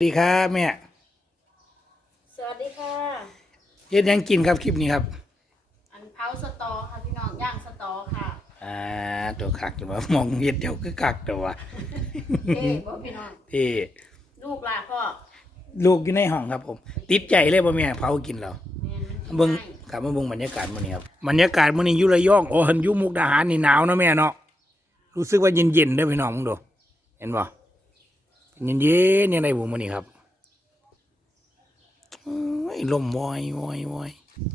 สวัสดีครับแม่ สวัสดีค่ะเฮ็ดหยังกินครับคลิปนี้ครับ อันเผาสตอค่ะพี่น้องย่างสตอค่ะ อ่าตัวคักตัวว่ามองเฮ็ดเดี๋ยวก็คักตัวว่าเฮ้บ่พี่น้องที่ลูกหลานพ่อลูกอยู่ในห้องครับผม ติดใจเลยบ่แม่เผากินแล้วแม่นมันเบิ่งง่ายกลับมาเบิ่งบรรยากาศมื้อนี้ครับบรรยากาศมื้อนี้อยู่ระยองโอ้หันอยู่มุกดาหารนี่หนาวเนาะแม่เนาะรู้สึกว่าเย็นๆเด้อพี่น้องมึงดูเห็นบ่ เย็นๆยังไงบุมื้อนี้ครับโอ้ยลมวอยวอยวอย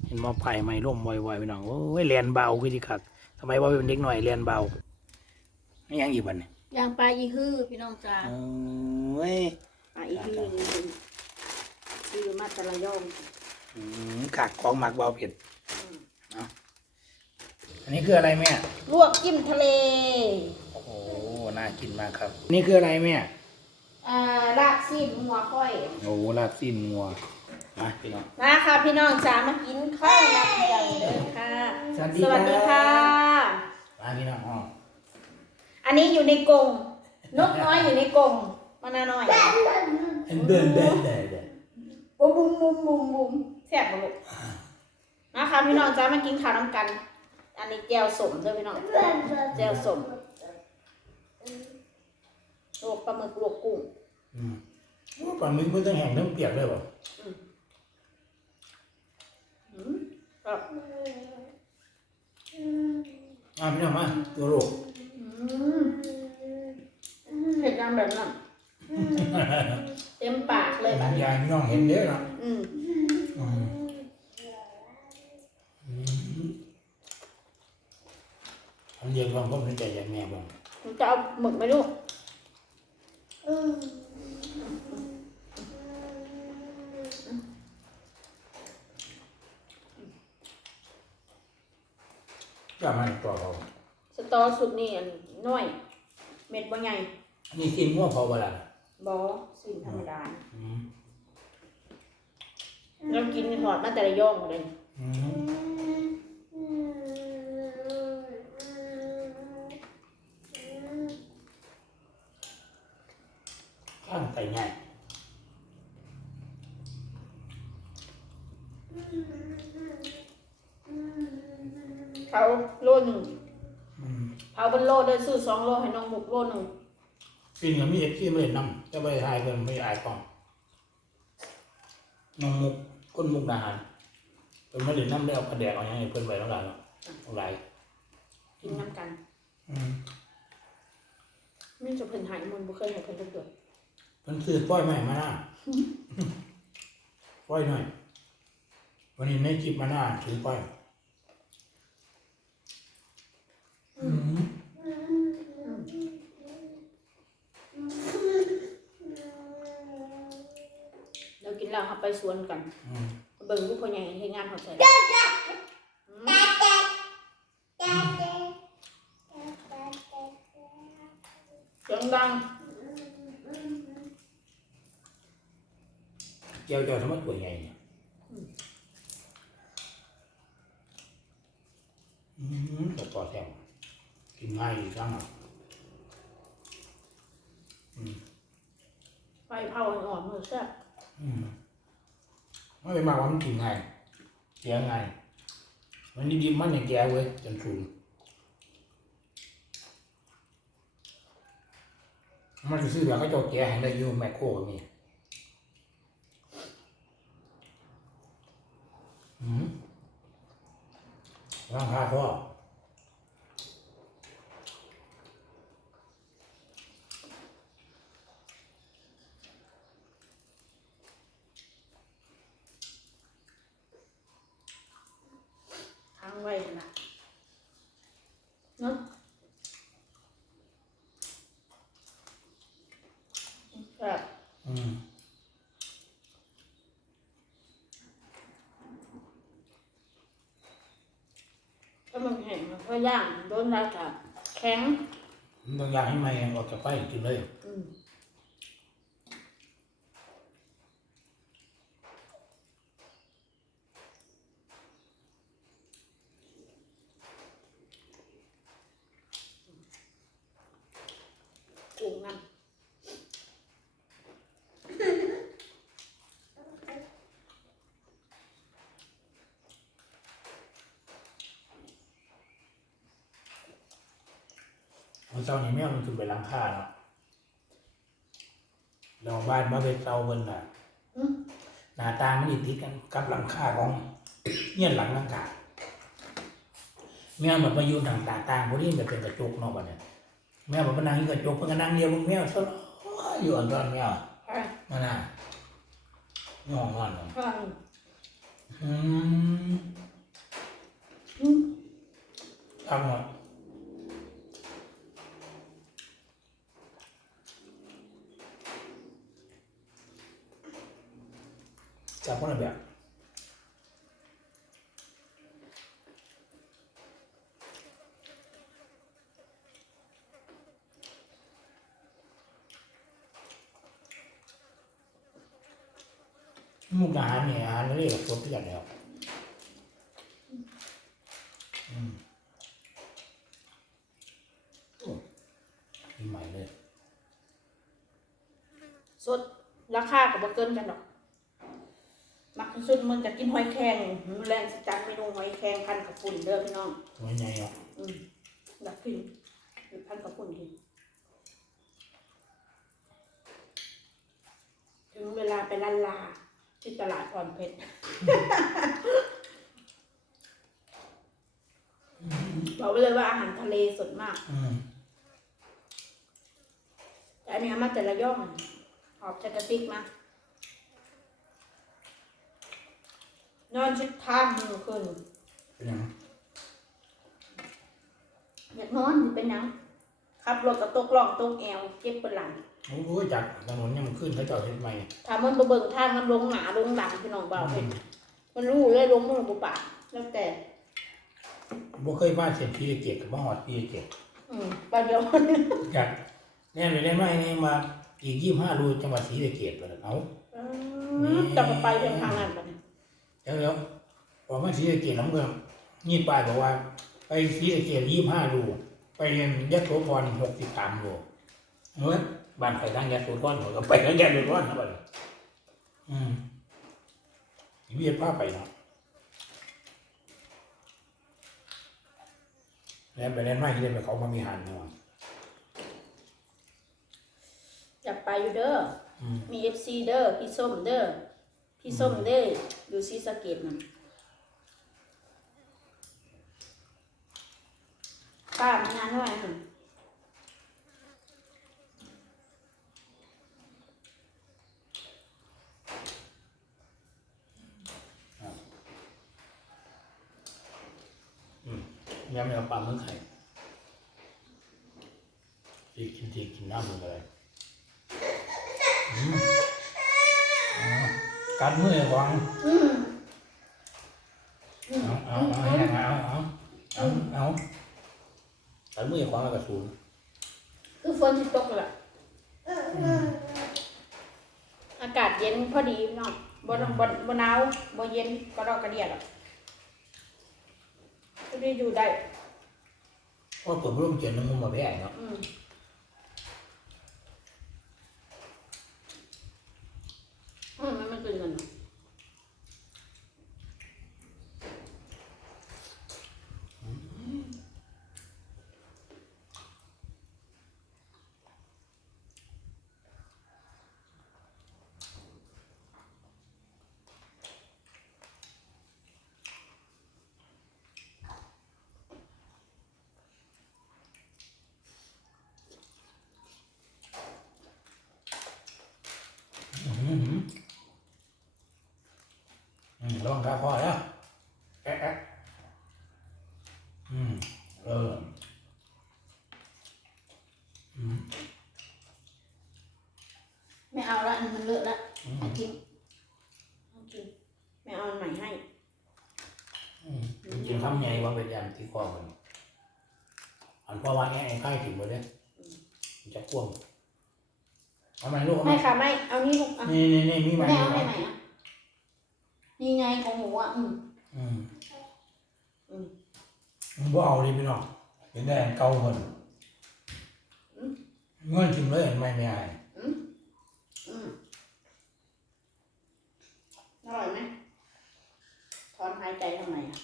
เห็นบ่ไผ่ไหม้ลมวอยวอยพี่น้องโอ้ยแลนเบาคือสิคักทำไมว่าเป็นเด็กน้อยแลนเบาไม่ยังอีกบัดนี้ย่างปลาอีฮื้อพี่น้องจ้าโอ้ยปลาอีฮื้อนี่เป็นซื้อมาแตะละยองอืมคักของหมักเบาเผ็ดอืมอันนี้คืออะไรแม่ลวกจิ้มทะเลโอ้โหน่ากินมากครับ นี่คืออะไรแม่ อ่าลากซีนหัวค่อย โอ้โหลาบสิ้นงัวมาพี่น้องมาค่ะพี่น้องจ้ามากินข้าวน้ำกันเลยค่ะ สวัสดีสวัสดีครัค่ะ มาพี่น้องอ๋ออันนี้อยู่ในกรงนกน้อยอยู่ในกรงมานาหน่อยเดินเดินเดินเดินบุ้มบุ้มบุ้มบุ้มบุ้มแซ่บบ่ลูกนะคะพี่น้องจ้ามากินข้าวน้ำกัน อันนี้แก้วสมด้วยพี่น้องแก้วสมลวกปลาหมึกลวกกุ้ง อืมปลาหมึกมันต้องแห้งต้องเปียกเลยป่ะอืมครับมาพี่น้องมาตัวโลกอืมเผ็ดจังแบบนั้นเต็มปากเลยแบบยายพี่น้องเห็นเยอะเนาะอืมอืมอืมอันเดียวกันผมเป็นใจอย่างแม่บ้างมันจะเอาหมึกไหมลูกก็มาต่อเขาสตอสุดนี่อันน้อย เม็ดบ่ใหญ่อันนี้กินงัวพอเวลาบอสิ่งธรรมดาอืมเรากินหอดมาแต่ละย่องเลยอืมข้างไก่ง่าย เขาโลหนึ่ง อืม เขาเป็นโลได้ซื้อสองโลให้น้องบุกโลหนึ่งปีนกับมีเอฟซีไม่เห็นนำจะไปทายเพิ่นไม่อายกล้องน้องมุกก้นมุกดาหารเพิ่นไม่ได้นำได้เอากระแดกเอาหยังให้เพิ่นไว้แล้วหลายเนาะเอาหลายกินน้ำกันอืมไม่จะเพิ่นหายมันบ่เคยเห็นเพิ่นจะเกิดเพิ่นซื้อป้อยใหม่มาหน้าป้อยหน่อย วันนี้ในจิบมาหน้าถือป้อยอืม เรากินแล้วเขาไปสวนกัน เบิ่งลูกคนใหญ่ให้งานเขาใส่เสียงดังเจ้าเจ้าทำไมตัวใหญ่เนี่ยอืมต่อต่อแถว กินง่ายดีจังอะอืมไฟเผาอ่อนๆมือแซ่บอืมไม่ได้มาว่ามันกินง่ายเสียง่ายมันดีๆมันอย่างแกเว้ยจนสูงมันจะซื้อแบบเขาเจ้าแกให้ได้อยูแมคโครก็มีอืมร่างคาพ่อ ทางไว้นะเนาะแซ่บ อืม ก็มันแห้งมัน ก็ย่างโดนแล้วก็แข็ง บางอย่างให้ไม่ออกจากไฟกินเลย อืมกุ้งนั่น เช้านี้แมวมันขึ้นไปหลังคาเนาะลองบ้านมาเป็นเตาเบิ่นน่ะอืมหน้าตามันอีติดกันกับหลังคาของเงี้ยนหลังหลังคาแมวมันมาอยู่ทางตาต่างพวกนี้มันเป็นกระจกเนาะบัดเนี่ยแมวมันมานั่งอยู่กระจกมันก็นั่งเดียวมึงแมวซะอยู่อันตอนแมวอะนั่นน่ะย่องนอนเลยอะอืมอืมทำหมด จับคนละแบบมุกดาหารเนี่ยอาหารเรียกสดที่กันแล้วมีใหม่เลย สด ราคาก็บ่เกินกันดอก ที่สุดมันจะกินหอยแครงมื้อแรงสิจัดเมนูหอยแครงพันกับปุ่นเด้อพี่น้องตัวใหญ่เนาะอืมอยากกินหรือพันกับปุ่นกินถึงเวลาไปลันลาที่ตลาดพรเพชรบอกไว้เลยว่าอาหารทะเลสดมาก อืมแต่อันนี้เอามาแต่ละย่องหอบจากกระติกมา นอนชุดทางมือขึ้นเป็นยังอยากนอนสิเป็นหยังขับรถกระตกล่องตกแอวเจ็บปวดหลังโอ้ยจากถนนยังมันขึ้นเขาเจอดเห็นไหมถ้ามันบ่เบิ่งทางมันลงหนาลงหลังพี่น้องเบาเห็นมันรู้เลยลงมันบ่ปากแล้วแต่ บ่เคยมาเสียพีเกียรติกับมาหอดพีเกียรติอืมปลาเดียวจากแน่เลยได้ไหมนี่มาอีกยี่ห้ารูจังหวัดศรีสะเกษไปแล้วเอา อืมจะไปเพียงทางนั้นปะเนี่ย เดี๋ยวเดี๋ยวพอมาศรีสะเกษน้ำเมืองนี่ป้ายบอกว่า ไปศรีสะเกษยี่ห้ารูไปเรียนยะโสธรหกสิบสามรูเฮ้ยบ้านไปทางยะโสธรผมก็ไปทางยะโสธรนะบ้านอืมเวียนผ้าไปเนาะแล้วไปเล่นไม้ที่เล่นไปเขามามีหันเนาะอยากไปอยู่เด้ออืมมีเอฟซีเด้อ พี่ส้มเด้อ พี่ส้มเด้อยู่ซีสะเกตมันป้ามางานเท่าไหร่หนึ่งยังไม่เอาปลาเมือไข่ทีกินทีกินน้ำเลยอืม กัดมือวางอืมเอาเอาเอาให้ยังไงเอาเอาเอาเอากัดมือวางแล้วก็สูนคือฝนสิตกและอากาศเย็นพอดีเนาะบ่บ่บ่หนาวบ่เย็นก็ดอกกระเดียดหรอกก็ได้อยู่ได้เพราะเปิดร่มเจนน้ำมันมาแพ้เนาะอืมอืมมันไม่เป็นเงินหรอก อืมอืม อืมลองครับพอแล้วแอะแอะอืมเอออืมไม่เอาละอันนมันเลอะละอืมเอาทิ้งเอาทิ้งไม่เอาอันใหม่ให้ อืมจริงๆทำไงว่าเป็นยันที่คอมันอันเพราะว่าแง่ไอ้ไข่ถึงหมดเลยมันจะพ่วงเอาไหมลูกเอาไหมไม่ค่ะไม่ เอานี่ลูกอะนี่นี่นี่มีไหมไม่เอาให้ใหม่อะ นี่ไงของหมูอะอืมอืมอืมมันบ่เอาเลยพี่น้องเป็นได้อันเก่าคนอืมเงื่อนทิมเลยไม่ไม่อายอืมอืมอร่อยไหมถอนหายใจทำไมอะ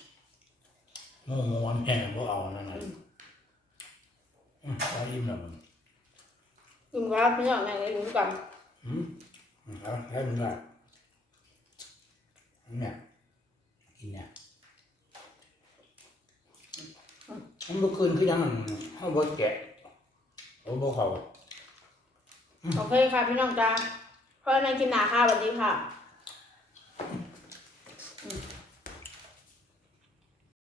โง่งอนแม่บ่เอานั่นน่ะอืมอืมเอาอิ่มแล้วมันกินครับพี่น้องแม่งกินกันอืมอืมเอาให้มันได้ เนี่ยกินเนี่ยมันเมื่อคืนคือยังห้องบดแกะเขาบดเขาโอเคค่ะพี่น้องจ้าเพ่อแม่กินหนาค่ะสวัสดีค่ะ